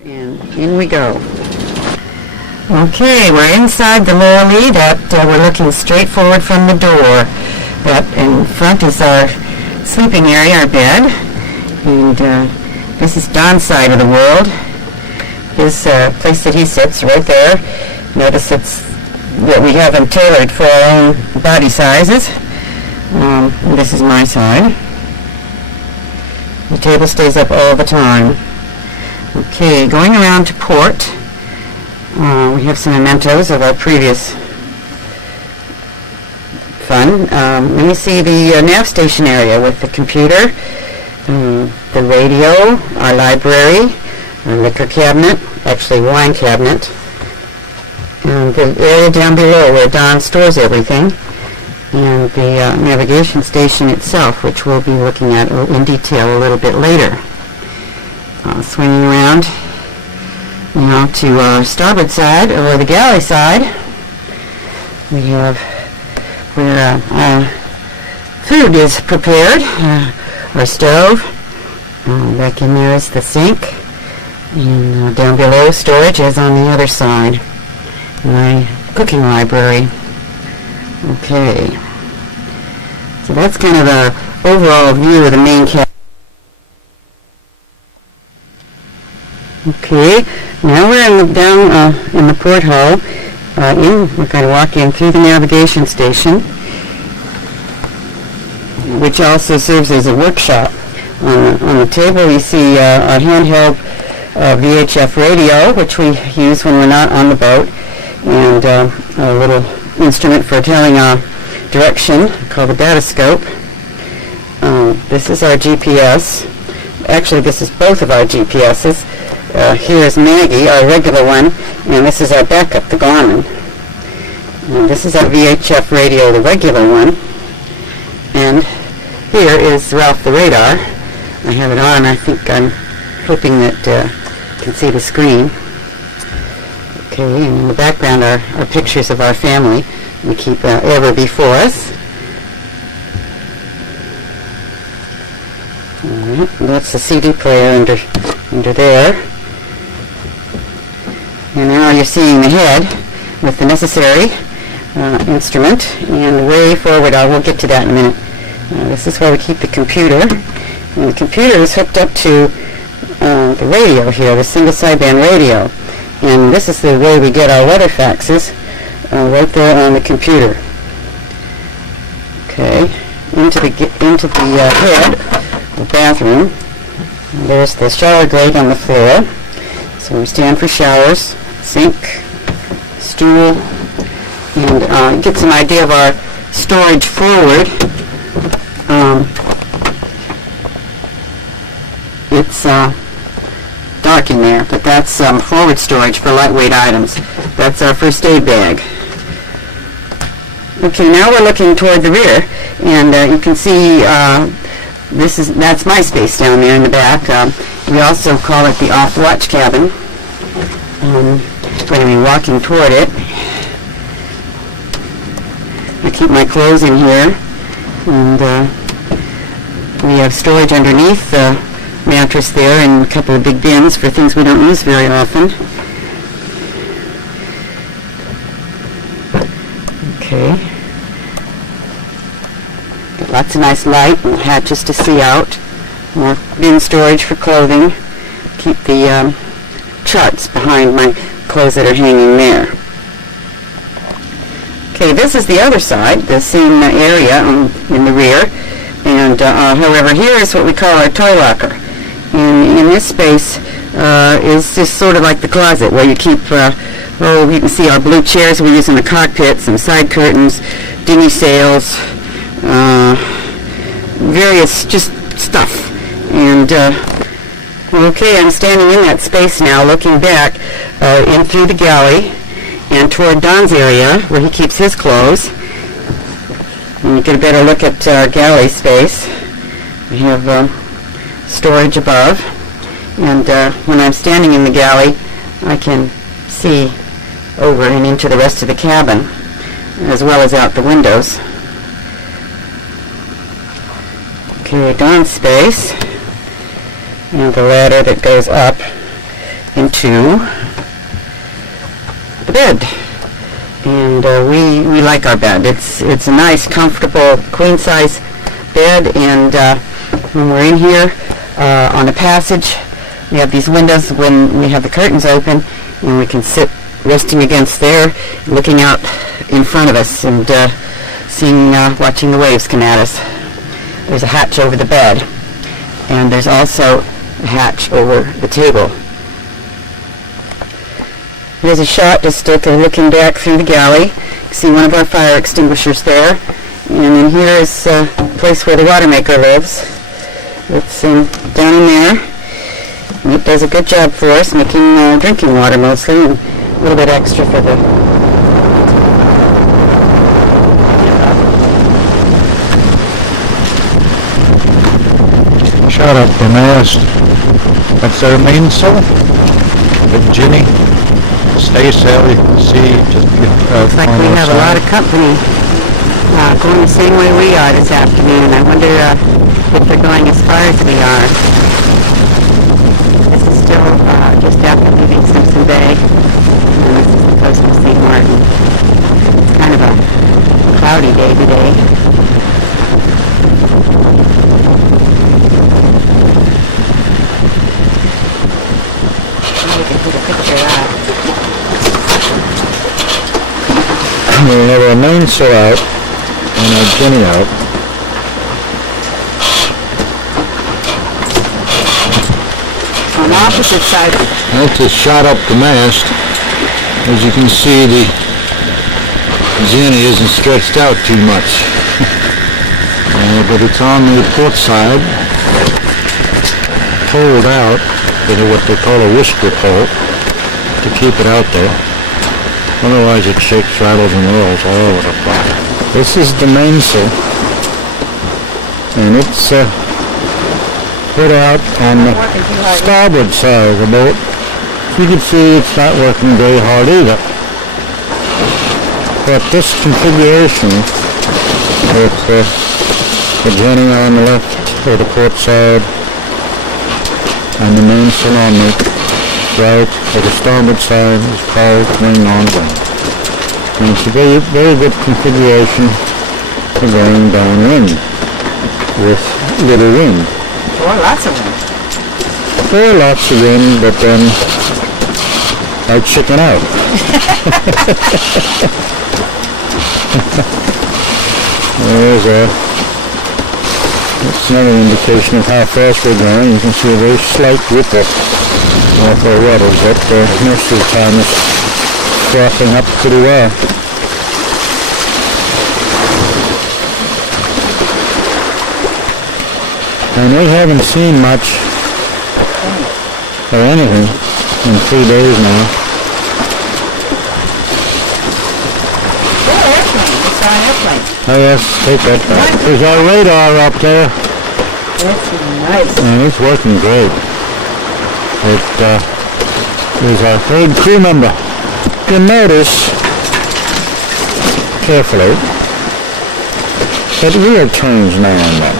And in we go. Okay, we're inside the lorry that we're looking straight forward from the door. That in front is our sleeping area, our bed. And this is Don's side of the world. His place that he sits right there. Notice that we have them tailored for our own body sizes. This is my side. The table stays up all the time. Okay, going around to port. We have some mementos of our previous fun. Let me see the nav station area with the computer, the radio, our library, our liquor cabinet, actually wine cabinet, and the area down below where Don stores everything, and the navigation station itself, which we'll be looking at in detail a little bit later. Swinging around now to our starboard side, or the galley side, we have where our food is prepared, our stove. Back in there is the sink, and down below storage is on the other side, my cooking library. Okay, so that's kind of the overall view of the main cabin. Okay, now we're down in the port hall. We're going to walk in through the navigation station, which also serves as a workshop. On the table you see our handheld VHF radio, which we use when we're not on the boat, and a little instrument for telling direction called the datascope. This is our GPS. Actually, this is both of our GPSs. Here is Maggie, our regular one, and this is our backup, the Garmin. And this is our VHF radio, the regular one. And here is Ralph the radar. I have it on. I think I'm hoping that you can see the screen. Okay, and in the background are pictures of our family we keep ever before us. Alright, that's the CD player under there. And now you're seeing the head with the necessary instrument, and way forward, we'll get to that in a minute. This is where we keep the computer, and the computer is hooked up to the radio here, the single sideband radio, and this is the way we get our weather faxes, right there on the computer. Okay, into the head, the bathroom. There's the shower grate on the floor, so we stand for showers, sink, stool, and get some idea of our storage forward. It's dark in there, but that's forward storage for lightweight items. That's our first aid bag. Okay, now we're looking toward the rear, and you can see that's my space down there in the back. We also call it the off-watch cabin. Going to be walking toward it. I keep my clothes in here, and we have storage underneath the mattress there, and a couple of big bins for things we don't use very often. Okay. Got lots of nice light and hatches to see out. More bin storage for clothing. Keep the charts behind my clothes that are hanging there. Okay, this is the other side, the same area in the rear, and however, here is what we call our toy locker. And in this space is just sort of like the closet where you keep, you can see our blue chairs we use in the cockpit, some side curtains, dinghy sails, various just stuff. And okay, I'm standing in that space now, looking back in through the galley and toward Don's area where he keeps his clothes. And you get a better look at our galley space. We have storage above, and when I'm standing in the galley, I can see over and into the rest of the cabin, as well as out the windows. Okay, Don's space, and the ladder that goes up into the bed. And we like our bed. It's a nice, comfortable, queen-size bed, and when we're in here on the passage, we have these windows when we have the curtains open, and we can sit resting against there, looking out in front of us and watching the waves come at us. There's a hatch over the bed, and there's also a hatch over the table. Here's a shot just looking back through the galley. You see one of our fire extinguishers there, and then here is a place where the water maker lives. It's down in there. And it does a good job for us, making drinking water mostly, and a little bit extra for the shot up the mast. That's their mainsail. Big Jenny. Staysail, you can see just looks like we have a lot of company going the same way we are this afternoon. I wonder if they're going as far as we are. This is still just after leaving Simpson Bay, and this is the coast of St. Martin. It's kind of a cloudy day today. We can take a picture of that. We have our mainsail out and our Jenny out. On the opposite side. That's a shot up the mast. As you can see, the Jenny isn't stretched out too much. But it's on the port side, pulled out with what they call a whisper pole to keep it out there. Otherwise it shakes, rattles, and rolls all over the place. This is the mainsail, and it's put out on the starboard side of the boat. You can see it's not working very hard either. But this configuration with the Jenny on the left or the port side and the mainsail on the right or the starboard side is called wing on wing. And it's a very, very good configuration for going downwind with little wind. Or lots of wind. Or lots of wind, but then I chicken out. That's another indication of how fast we're going. You can see a very slight ripple off our waters, but most of the time it's frothing up pretty well. And we haven't seen much or anything in 3 days now. Oh yes, take that back. There's our radar up there. That's nice. And it's working great. It is our third crew member. You notice carefully that wheel turns now and then.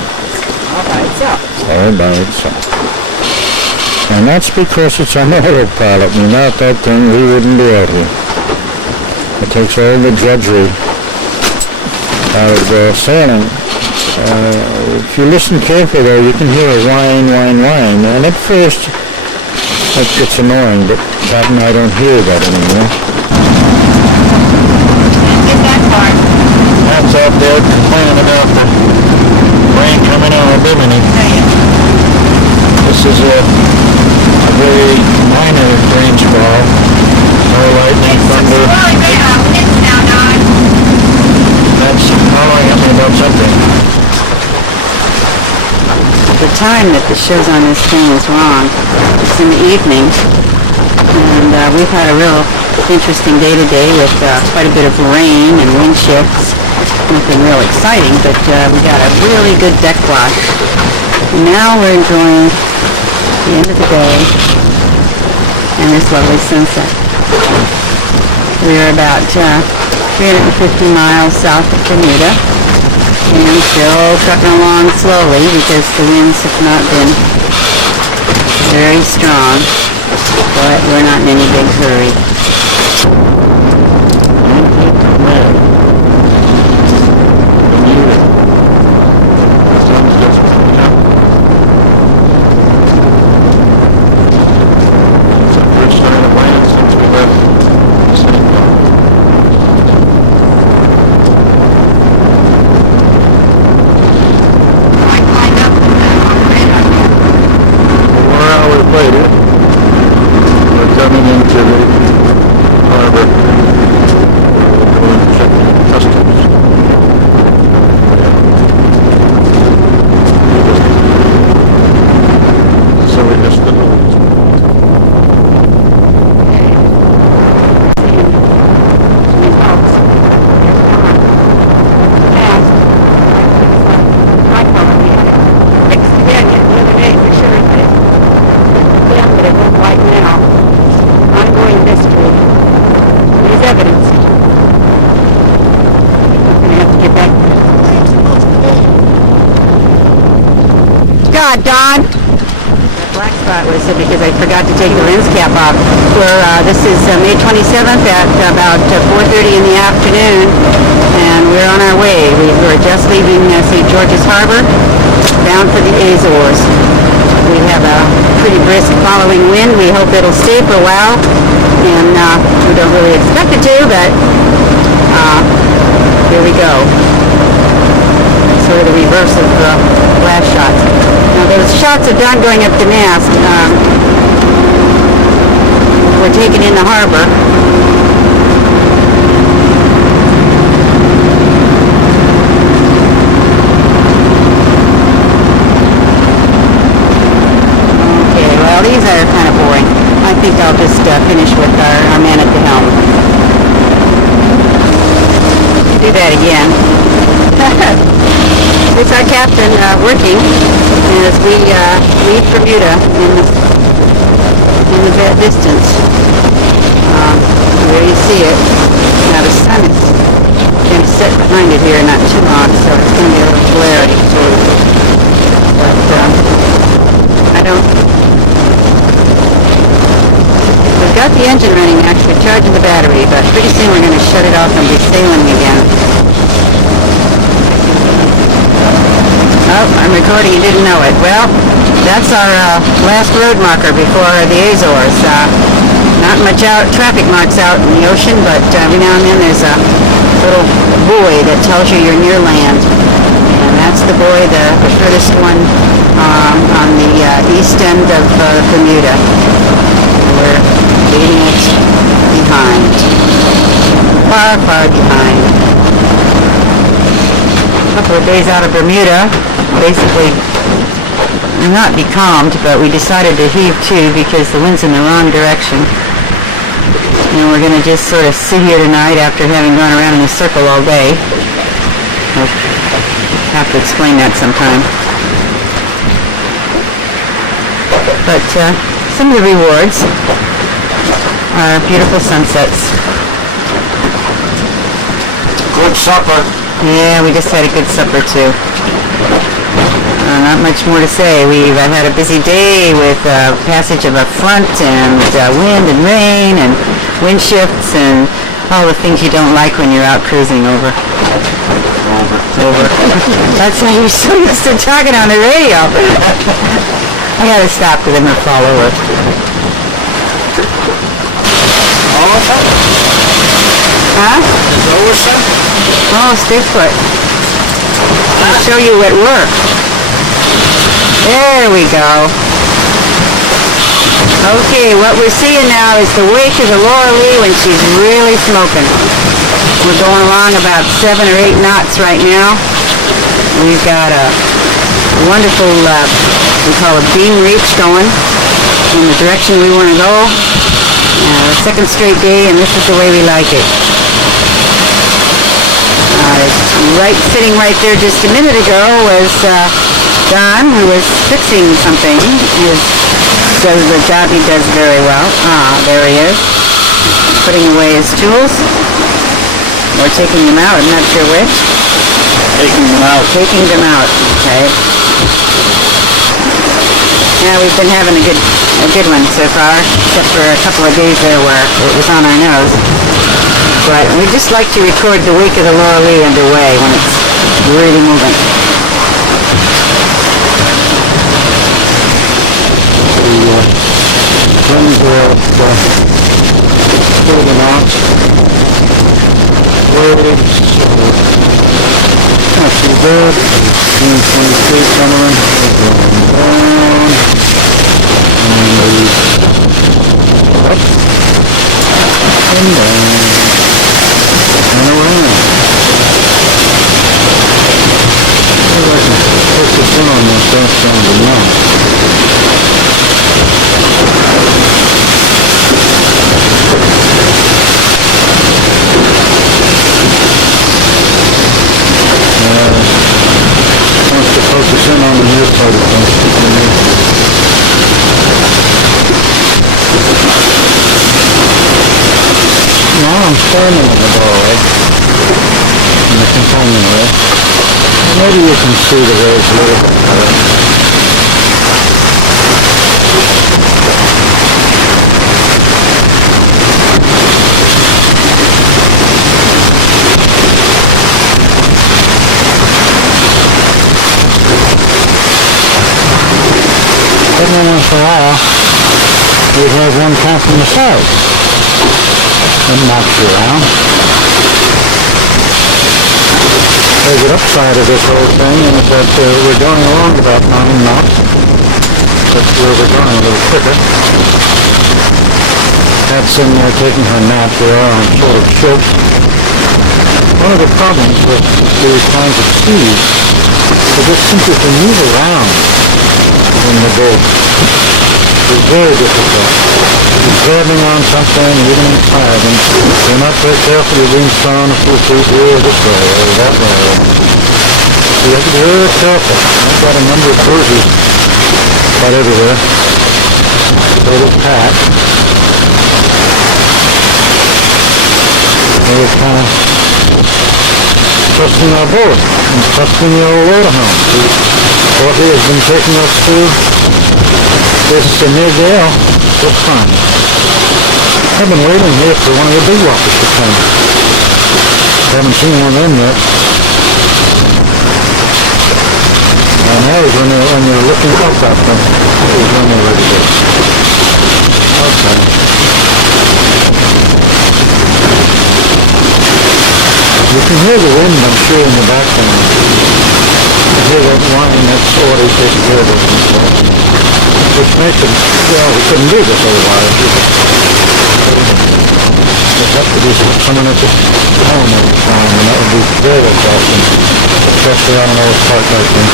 All by itself. All by itself. And that's because it's on autopilot. Without that thing, we wouldn't be out here. It takes all the drudgery out of sailing. If you listen carefully though, you can hear a whine, whine, whine. And at first, that gets annoying, but Pat and I don't hear that anymore. Get that part. Pat's out there complaining about the rain coming on our bimini. This is a very minor rainsquall. No lightning, thunder. That's hollering at me about something. The time that the shows on this thing is wrong. It's in the evening, and we've had a real interesting day today with quite a bit of rain and wind shifts. Nothing real exciting, but we got a really good deck wash. Now we're enjoying the end of the day and this lovely sunset. We're about 350 miles south of Bermuda, and still trucking along slowly because the winds have not been very strong. but we're not in any big hurry. Don. The black spot was because I forgot to take the lens cap off. This is May 27th at about 4:30 in the afternoon, and we're on our way. We're just leaving St. George's Harbor, bound for the Azores. We have a pretty brisk following wind. We hope it'll stay for a while, and we don't really expect it to, but here we go. Sort of the reverse of the last shot. Now those shots of Don going up to mast were taken in the harbor. Okay, well these are kind of boring. I think I'll just finish with our man at the helm. Do that again. It's our captain working as we leave Bermuda in the distance. There you see it. Now the sun is going to set behind it here not too long, so it's going to be a little glary. But I don't... We've got the engine running, actually charging the battery, but pretty soon we're going to shut it off and be sailing again. Oh, I'm recording, you didn't know it. Well, that's our last road marker before the Azores. Not much traffic marks out in the ocean, but every now and then there's a little buoy that tells you you're near land. And that's the buoy, the furthest one on the east end of Bermuda. We're leaving it behind. Far, far behind. A couple of days out of Bermuda, basically not becalmed, but we decided to heave to because the wind's in the wrong direction. And we're going to just sort of sit here tonight after having gone around in a circle all day. I'll have to explain that sometime. But some of the rewards are beautiful sunsets. Good supper. Yeah, we just had a good supper too. Not much more to say. I've had a busy day with passage of a front and wind and rain and wind shifts and all the things you don't like when you're out cruising over. That's how you're so used to talking on the radio. I gotta stop because I'm gonna fall over. Huh? It's over, son? Oh, stay put. I'll show you at work. There we go. Okay, what we're seeing now is the wake of the Laura Lee when she's really smoking. We're going along about 7 or 8 knots right now. We've got a wonderful, we call it beam reach going in the direction we want to go. Second straight day, and this is the way we like it. Sitting right there just a minute ago was Don, who was fixing something. Does the job he does very well. There he is, putting away his tools, or taking them out. I'm not sure which. Taking them out. Taking them out. Okay. Yeah, we've been having a good one so far, except for a couple of days there where it was on our nose. But we just like to record the wake of the Laura Lee underway when it's really moving. The guns are holding out. Waves, not too bad. 23 Catamaran, down, and up, and down, and around. Maybe I can focus in on this background now. Wants to focus in on the near part of things. Now I'm standing in the doorway, in the companionway. Maybe you can see the waves a little bit better. Every once in a while, we have one come from the south and knocks you around. There's an upside of this whole thing, and it's that we're going along about 9 knots, but we're going a little quicker. Cat's in there taking her nap. We are on sort of ship. One of the problems with these kinds of seas is just simply to move around in the boat is very difficult. You're grabbing on something, you're getting tired, and you're not very careful, you're being thrown a few feet here, this way, or that way. So you have to be very careful. I've got a number of bruises about everywhere. Little pack. We're kind of trusting our boat and trusting the old waterhound. Coffee has been taking us to this near gale just fine. I've been waiting here for one of the big whoppers to come. Haven't seen one of them yet. And that is when you're looking up at them. That is when they're ready to go. Okay. You can hear the wind, I'm sure, in the background. You hear that whine that's already taken care of it. Which makes it, well, we couldn't do this otherwise. There'd have to be someone at the helm all the time, and that would be very exhausting, especially on an old part like this.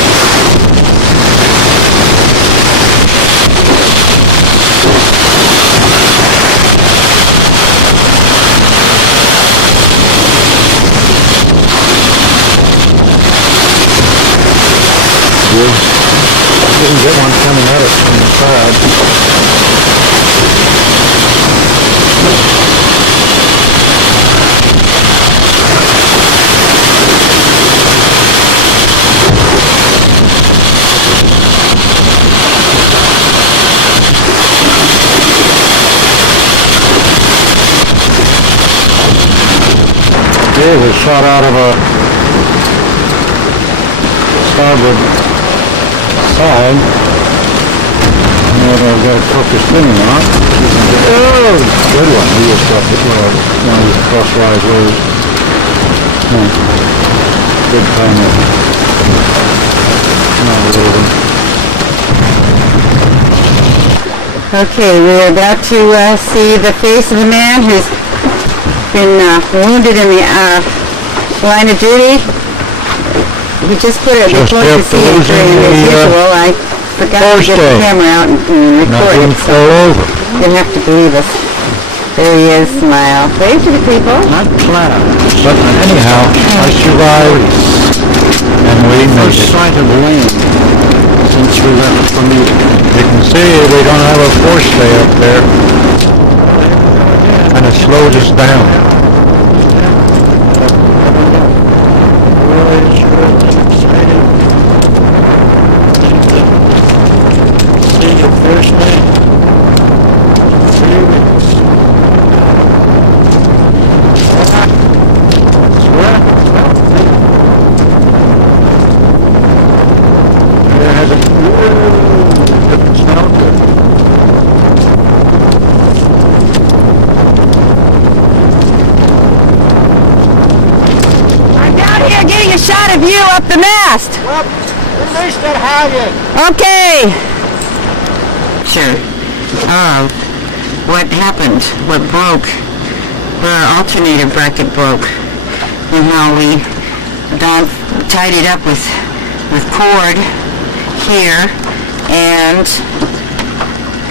You can get one coming at us from the side. Here's a shot out of a starboard side. And I've got a focus spinning on. Oh, good one. He just got hit with one of these crosswise waves. Good timing. Not a little one. Okay, we're about to see the face of a man who's been wounded in the line of duty. We just put it before to see it during as usual. I forgot to get the camera out and record it, so you'll have to believe us. There he is, smile. Wave to the people. Not cloud, but anyhow, I survived, and we made sight of land since we left from the. You can see we don't have a forestay up there, and it slowed us down. got a view up the mast. Well, at least it had it. Okay. Sure. What happened? What broke? Our alternator bracket broke. And how we tied it up with cord here and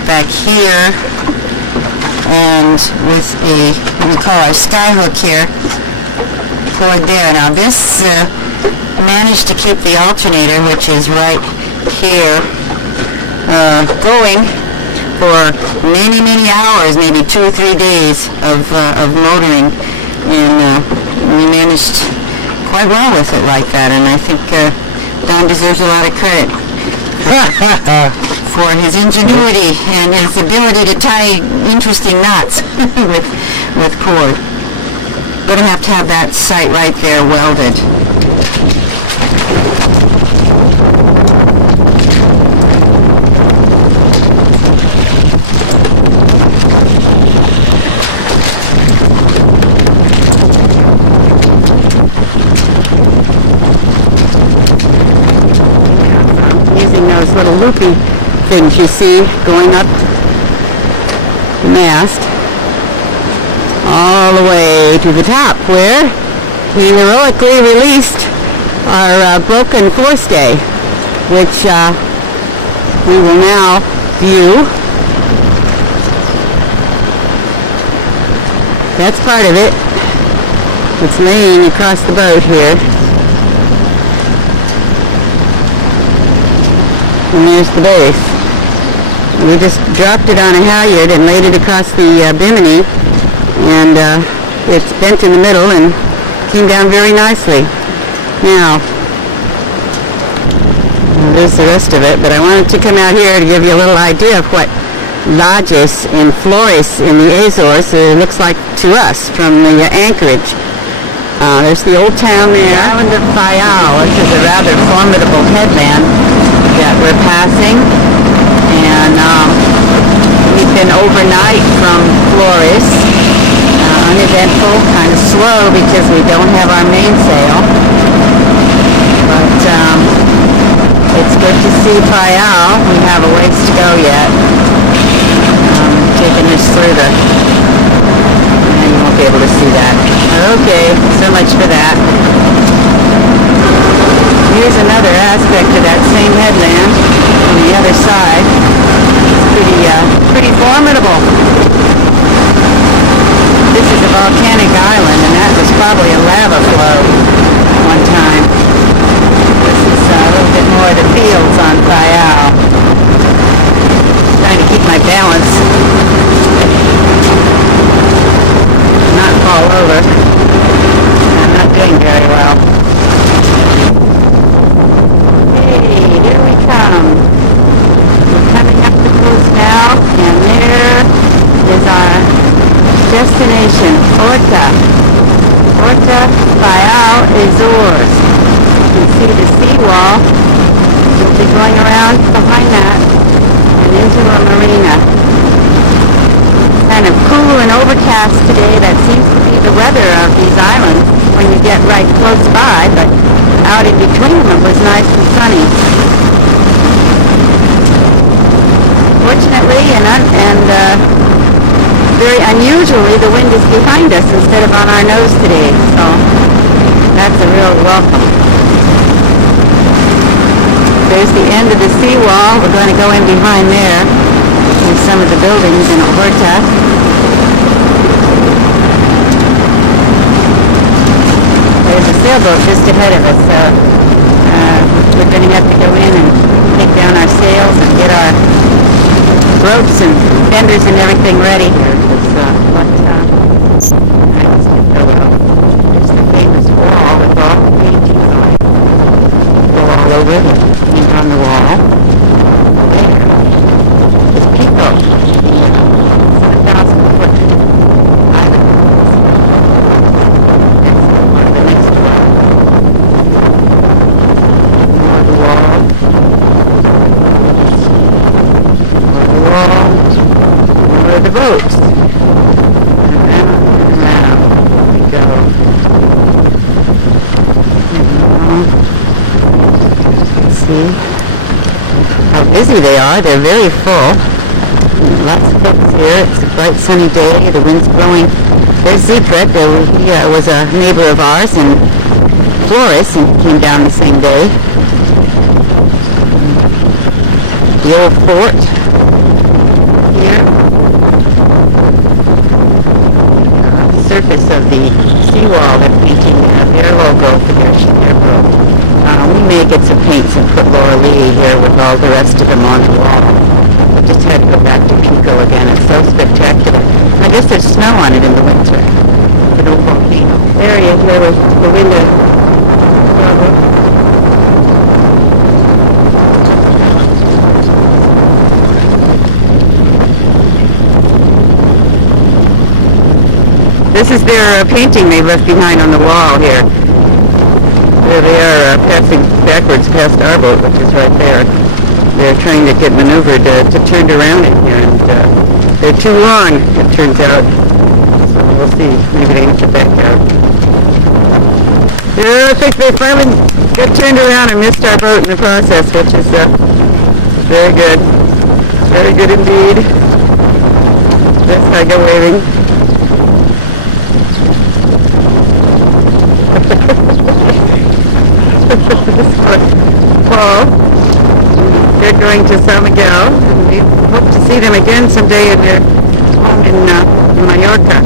back here, and with what we call our sky hook here, cord there. Now this managed to keep the alternator, which is right here, going for many, many hours, maybe 2 or 3 days of motoring, and we managed quite well with it like that, and I think Don deserves a lot of credit for his ingenuity and his ability to tie interesting knots with cord. Gonna have to have that sight right there welded. Those little loopy things you see going up the mast all the way to the top, where he heroically released our broken forestay, which we will now view. That's part of it. It's laying across the boat here. And there's the base. We just dropped it on a halyard and laid it across the bimini, and it's bent in the middle and came down very nicely. Now, there's the rest of it, but I wanted to come out here to give you a little idea of what Lodges and Flores in the Azores looks like to us from the anchorage. There's the old town there. The island of Fayal, which is a rather formidable headland that we're passing, and we've been overnight from Flores, uneventful, kind of slow because we don't have our mainsail, but it's good to see Fayal. We have a ways to go yet, taking us through the, you won't be able to see that. Okay, so much for that. Here's another aspect of that same headland on the other side. It's pretty formidable. This is a volcanic island, and that was probably a lava flow one time. This is a little bit more of the fields on Fayal. Trying to keep my balance, not fall over. I'm not doing very well. Here we come. We're coming up the coast now, and there is our destination, Horta. Horta Fayal Azores. You can see the seawall. We'll be going around behind that and into a marina. It's kind of cool and overcast today. That seems to be the weather of these islands when you get right close by, but out in between them it was nice and sunny. Fortunately and very unusually, the wind is behind us instead of on our nose today, so that's a real welcome. There's the end of the seawall. We're going to go in behind there. There's some of the buildings in Horta. There's a sailboat just ahead of us, so we're going to have to go in and take down our sails and get our ropes and fenders and everything ready here. I just didn't go well. There's the famous wall with all the paintings on it. Go all over it, paint on the wall. There is Pico, 7,000-foot island. That's the next wall. More of the wall. More of the wall. More of the boats. And around we go. busy they are. They're very full. Lots of folks here. It's a bright sunny day. The wind's blowing. There's Siegfried. He was a neighbor of ours in Flores and came down the same day. The old fort here. The surface of the seawall, they're painting their logo for their boat. We may get some paints and put Laura Lee here with all the rest of them on the wall. I just had to go back to Pico again. It's so spectacular. I guess there's snow on it in the winter. An old volcano. There he is here with the window. This is their painting they left behind on the wall here. There they are passing backwards past our boat, which is right there. They're trying to get maneuvered to turn around in here, and they're too long, it turns out. So we'll see. Maybe they can get back out. Yeah, I think they finally got turned around and missed our boat in the process, which is very good. Very good indeed. That's how I go waving. This one, Paul. They're going to San Miguel, and we hope to see them again someday in their home in Mallorca.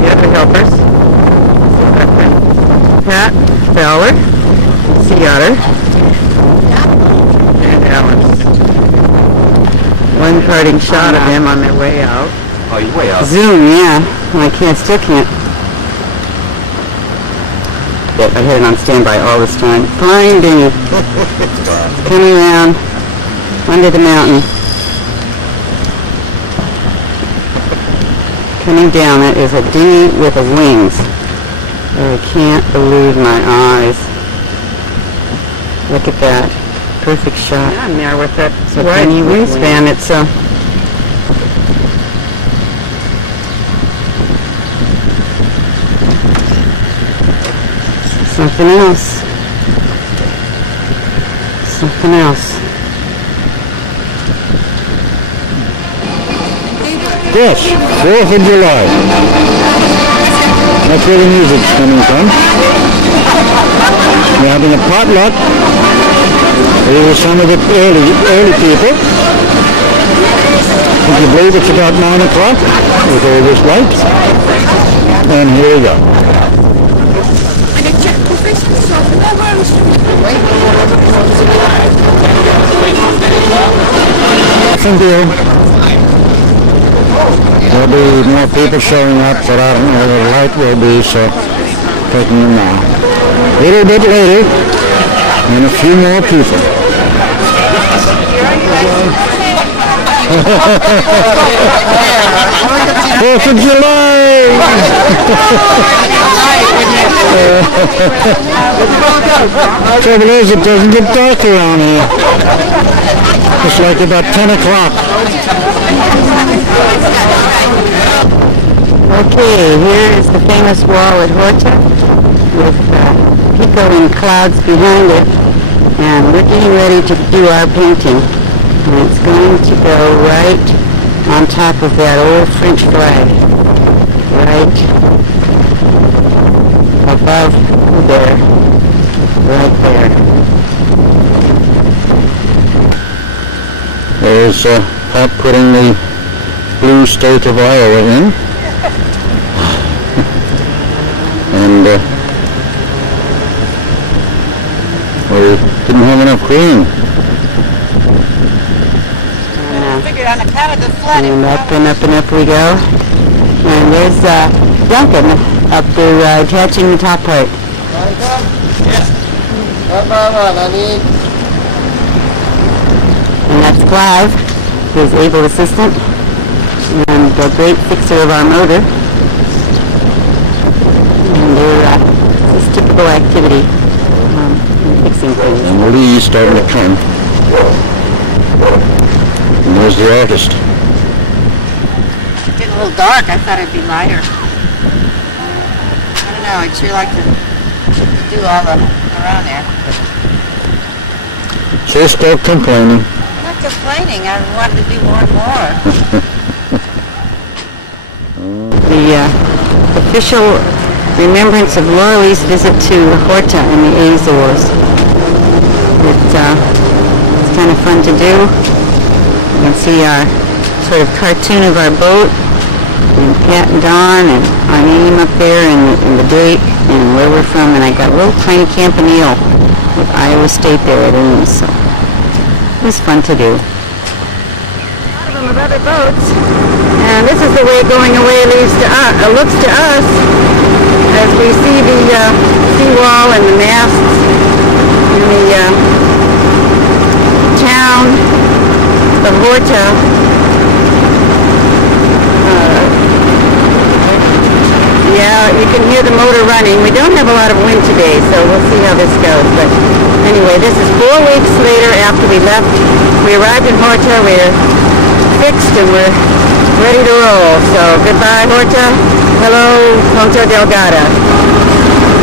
The other helpers, our friend Pat Fowler, Sea Otter, and Alice. One parting shot of them on their way out. Oh, you're way out. Zoom, yeah. I still can't. But I had it on standby all this time. Flying dinghy. Coming around under the mountain. Coming down, it is a dinghy with wings. I can't believe my eyes. Look at that. Perfect shot. Yeah, I'm there with that wide wingspan. It's something else. Something else. Yes, 4th of July. That's where the music's coming from. We're having a potluck. Here are some of the early people. Would you believe it's about 9 o'clock with all this light? And here we go. Thank you. There'll be more people showing up, but I don't know where the light will be, so taking them now. A little bit later, and a few more people. 4th of July! Trouble is, it doesn't get dark around here. It's like about 10 o'clock. Okay, here is the famous wall at Horta with Pico and clouds behind it, and we're getting ready to do our painting, and it's going to go right on top of that old French flag, right above there, right there. There's Pat putting the blue state of Iowa in. And we didn't have enough green. Figured on account of the flood. And up we go. And there's Duncan up there attaching the top part. And that's Clive, his able assistant, and the great fixer of our motor. And it's a typical activity in fixing things. And Lee's starting to come. And there's the artist. It's getting a little dark. I thought it'd be lighter. I don't know. I'd sure like to do all the around there. She's still complaining. I'm not complaining. I wanted to do more and more. The official remembrance of Laurel's visit to Horta in the Azores. It's kind of fun to do. You can see our sort of cartoon of our boat, and Pat and Don, and our name up there, and the date, and where we're from, and I got a little tiny campanile with Iowa State there at Ames, so it was fun to do. A lot of other boats, and this is the way going away looks to us, as we see the seawall and the masts in the town of Horta. Yeah, you can hear the motor running. We don't have a lot of wind today, so we'll see how this goes. But anyway, this is 4 weeks later after we left. We arrived in Horta. We're fixed and we're ready to roll. So goodbye, Horta. Hello, Ponta Delgada.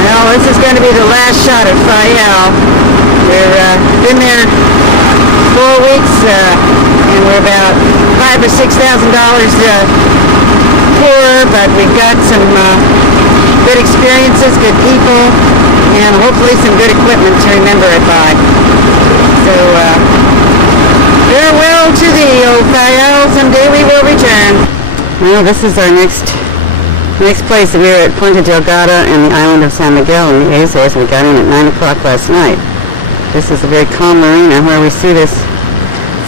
Well, this is going to be the last shot at Fayal. We've been there 4 weeks, and we're about $5,000 or $6,000 poorer, but we've got some good experiences, good people, and hopefully some good equipment to remember it by. So, farewell to thee, old Fayal. Someday we will return. Well, this is our next place. We were at Punta Delgada and the island of San Miguel in the Azores, and we got in at 9 o'clock last night. This is a very calm marina where we see this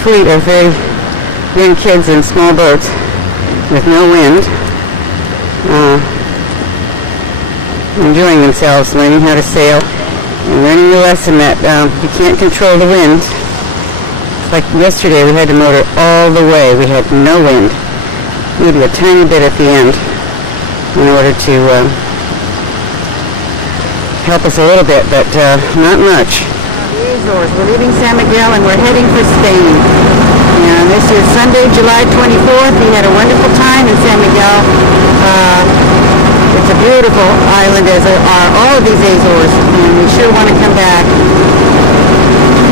fleet of very young kids in small boats with no wind, enjoying themselves, learning how to sail, and learning the lesson that you can't control the wind. Like yesterday, we had to motor all the way. We had no wind, maybe a tiny bit at the end, in order to help us a little bit, but not much. The Azores. We're leaving San Miguel and we're heading for Spain. And this is Sunday, July 24th. We had a wonderful time in San Miguel. It's a beautiful island, as are all of these Azores, and we sure want to come back.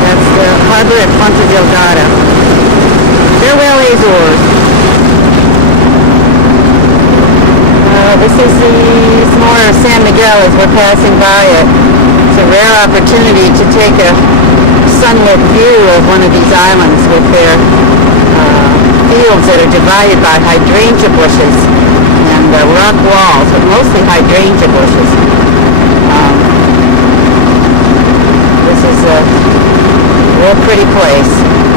That's the harbor at Ponta Delgada. Farewell, Azores. This is some more of San Miguel as we're passing by it. It's a rare opportunity to take a sunlit view of one of these islands with their fields that are divided by hydrangea bushes and rock walls, but mostly hydrangea bushes. This is a real pretty place.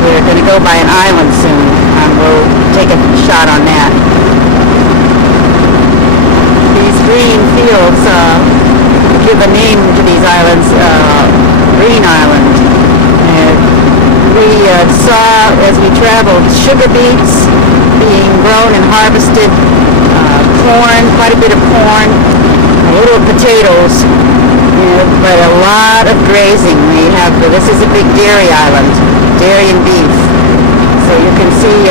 We're going to go by an island soon, and we'll take a shot on that. These green fields give a name to these islands, Green Island. We saw, as we traveled, sugar beets being grown and harvested, corn, quite a bit of corn, a little potatoes, but a lot of grazing. This is a big dairy island, dairy and beef. So you can see,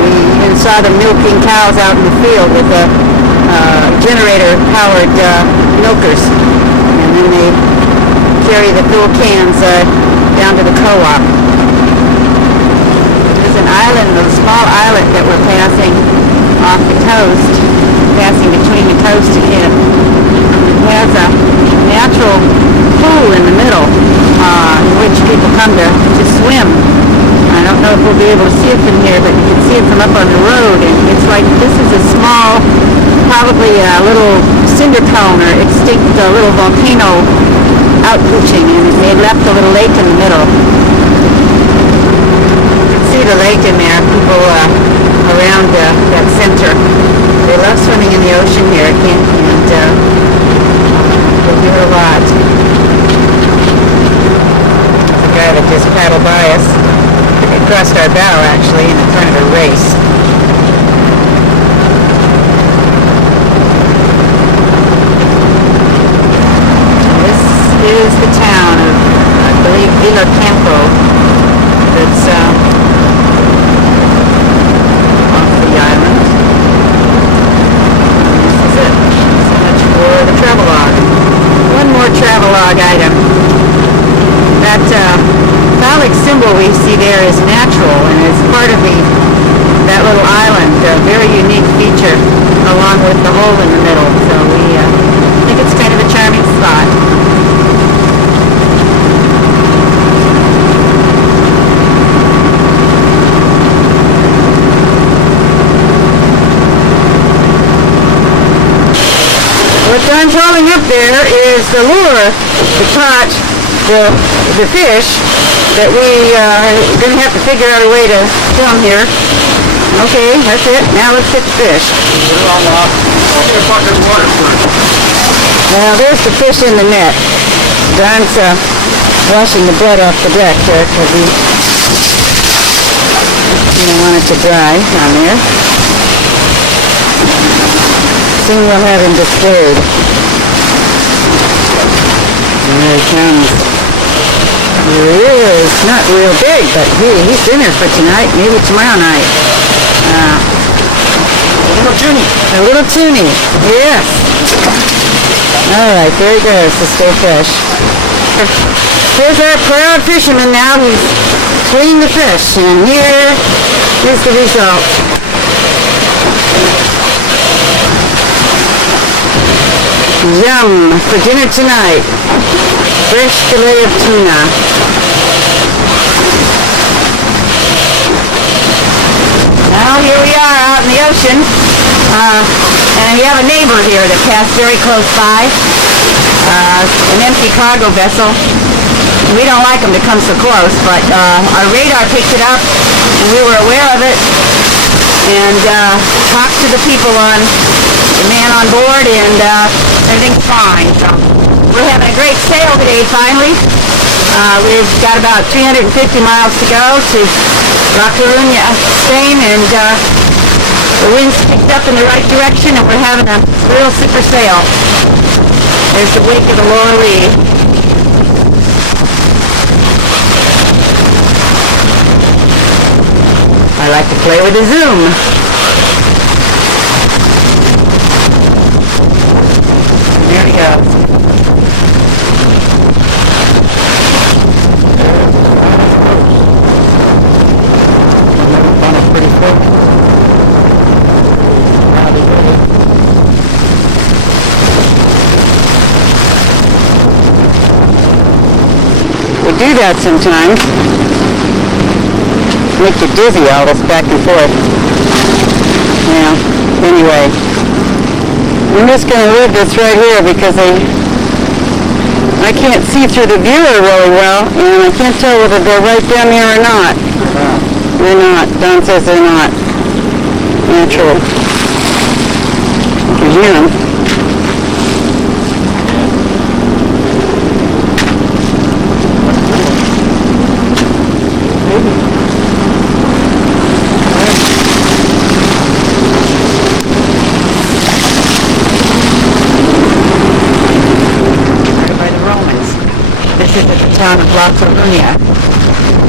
we even saw them milking cows out in the field with a generator-powered milkers, and then they carry the full cans down to the co-op. There's an island, a small islet that we're passing off the coast, passing between the coast again. It has a natural pool in the middle in which people come to swim. I don't know if we'll be able to see it from here, but you can see it from up on the road, and it's like this is a small, probably a little cinder cone or extinct little volcano outpooching, and they left a little lake in the middle. You can see the lake in there, people around that center. They love swimming in the ocean here, and you'll hear a lot. There's a guy that just paddled by us. It crossed our bow, actually, in front of a race. This is the town of, I believe, Villa Campo. That's off the island. This is it. So much for the travelogue. that phallic symbol we see there is natural and is part of that little island, a very unique feature, along with the hole in the middle. So we think it's kind of a charming spot. What Don's holding up there is the lure that caught the fish that we are going to have to figure out a way to film here. Okay, that's it. Now let's get the fish. Now there's the fish in the net. Don's washing the blood off the deck there because he didn't want it to dry on there. Soon we'll have him disturbed. There he comes. Here he is. Not real big, but he's dinner for tonight, maybe tomorrow night. A little toonie. A little toonie, yes. Alright, there he goes to stay fresh. Here's our proud fisherman now. He's cleaned the fish, and here is the result. Yum for dinner tonight. Fresh fillet of tuna. Now here we are out in the ocean, and we have a neighbor here that passed very close by, an empty cargo vessel. We don't like them to come so close, but our radar picked it up, and we were aware of it, and talked to the people the man on board, and everything's fine. So we're having a great sail today, finally. We've got about 350 miles to go to La Coruña, Spain, and the wind's picked up in the right direction, and we're having a real super sail. There's the wake of the lower lee. I like to play with the zoom. There he goes. We do that sometimes. Make you dizzy, all this back and forth. Yeah, anyway. I'm just going to leave this right here because I can't see through the viewer really well, and I can't tell whether they're right down here or not. They're not. Don says they're not. Natural. You can hear them. This is at the town of La Coruña,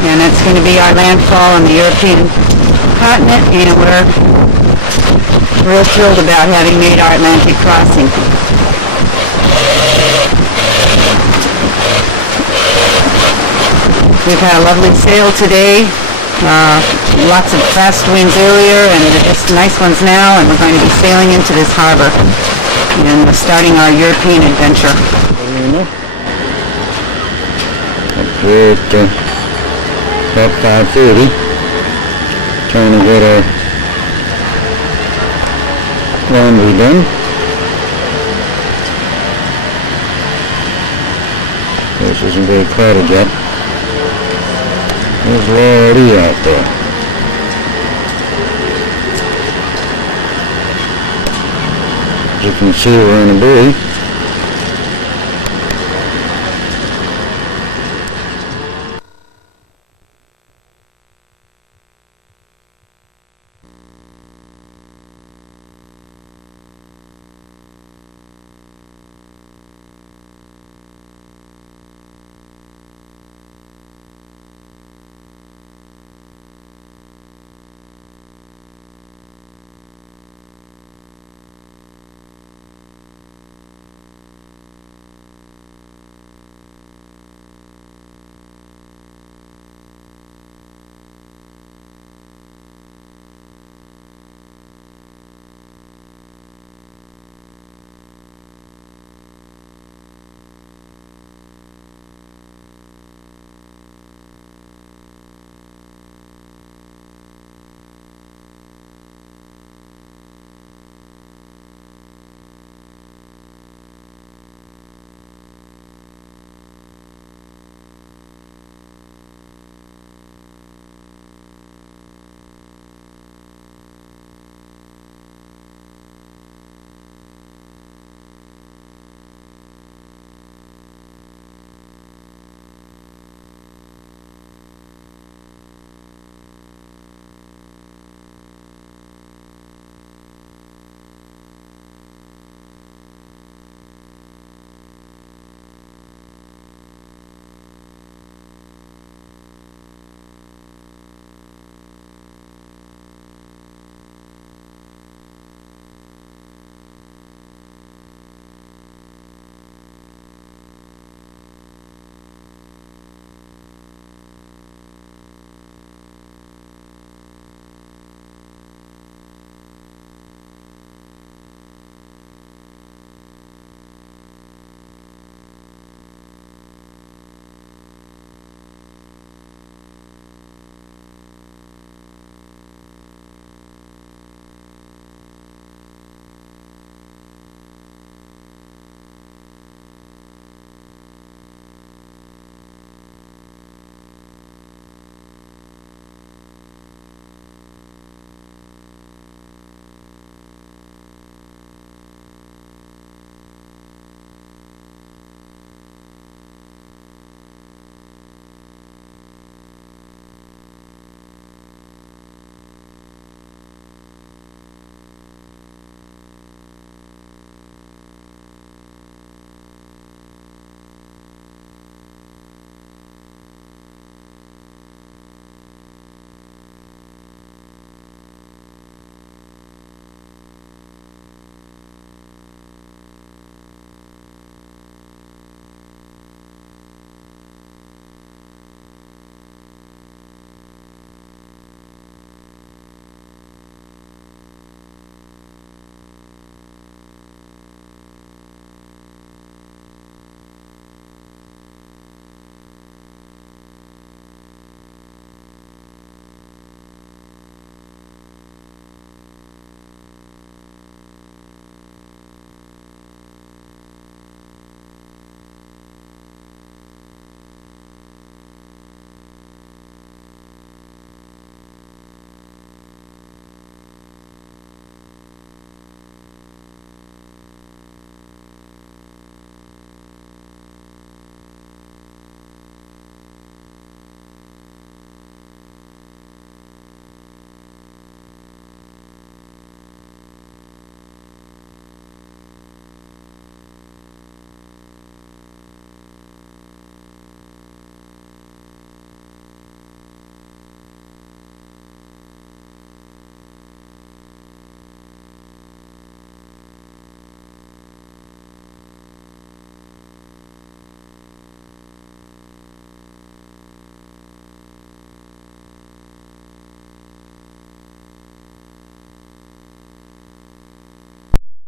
and it's going to be our landfall on the European continent, and we're real thrilled about having made our Atlantic crossing. We've had a lovely sail today, lots of fast winds earlier, and just nice ones now, and we're going to be sailing into this harbor, and we're starting our European adventure. We're at about 5:30, trying to get our laundry done. This isn't very crowded yet. There's Lordy out there. As you can see, we're in a buoy.